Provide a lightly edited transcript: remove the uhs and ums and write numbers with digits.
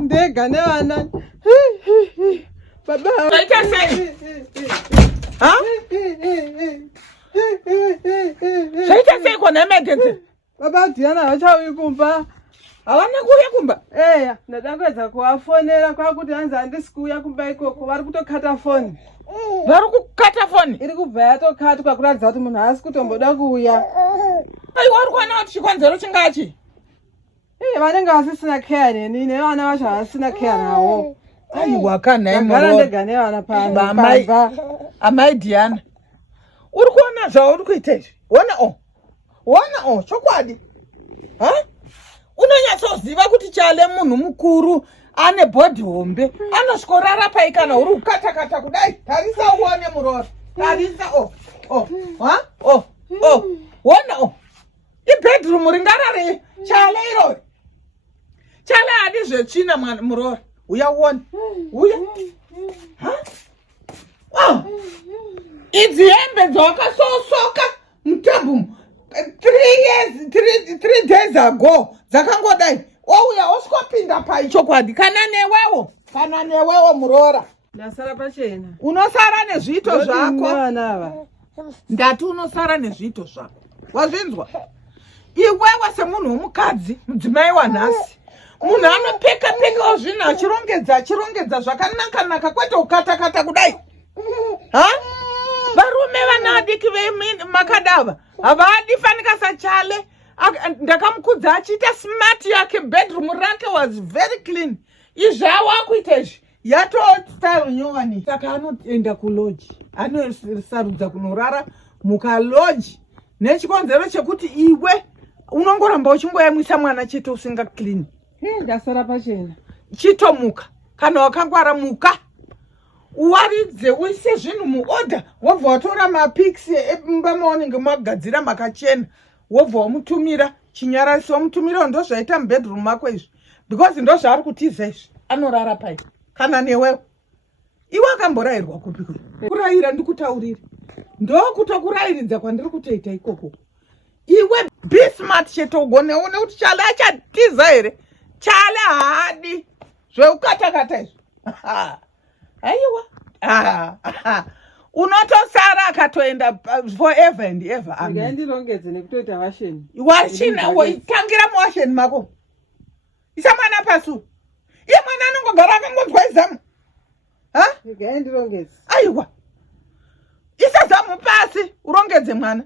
Ndega nevana baba zvaita sei kona emergency? baba Diana vachauyi kumba. Havana kuuya kumba? Eya, ndada kuedza kuvafonera kwakuti hanzi handisi kuuya kumba ikoko, vari kutokata foni. Vari kukata foni? Iri kubva yatokatwa kuratidza kuti munhu haasi kutomboda kuuya. Aiwa, uri kuona kuti chikonzero chingachi? Vanenge vasisina care neni, nevana vacho havasina care navo. Aiwa, kana ndagara ndega nevana pamba. Amai Diana, uri kuona zvauri kuita izvi? Ona chokwadi. Unonyatsoziva kuti chale munhu mukuru ane bhodhi hombe anosvikorara pai kana uri kukata kudai. Tarisa uone muroro. Tarisa wona ibedroom ringarare chale irori. Chale hadi zvetsvina muroro. Uya uone. Uya. Idzi hembe dzawakasosoka mutambo 3 days ago dzakangodai ouya osvikopinda pai chokwadi. Kana newewo murora Ndasara pachena. Unosara nezviito zvako. Vanava Ndati unosara nezviito zvako. Wazvinzwa? Iwewe semunhu womukadzi, mudzimai wanhasi, munhu anopeka zvinhu achirongedza zvakanaka kwete kukata kudai. Varume vana adiki vemakadava havadi fanika sachale. Ndakamukudza achiita smart yake, bedroom rake was very clean. Izvawa akuita izvi yatostyle nyowani. Saka anoenda kuloji, anosarudza kunorara mukaloji nechikonzero chekuti iwe unongoramba uchingoyamwisa mwana chete usinga clean. Ndasara pachena. Chitomuka kana wakangwara muka uwaridze uise zvinhu muorder, wobva watora mapiksi emumba maunenge magadzira makachena, wobva wamutumira chinyarasi, wamutumira ndozvaita mubedroom mako izvi, because ndozvaari kutiza izvi. Anorara pai kana newewo. Iwe akamborayirwa kupi? Kurayira ndikutaurire, ndokutokurayiridza kwandiri kutoita ikoko. Iwe be smart chete ugoneone kuti chale achatiza here. Chale haadi zveukata izvi. Aiwa. Unotosara akatoenda forever and ever. Ndirongedze nekutoita washeni. Washina tangira muwasheni mako. Isa mwana pasu. Iye mwana anongogara akangonzwa izamu. Ndirongedze. Aiwa. Isa zamu pasi urongedze mwana.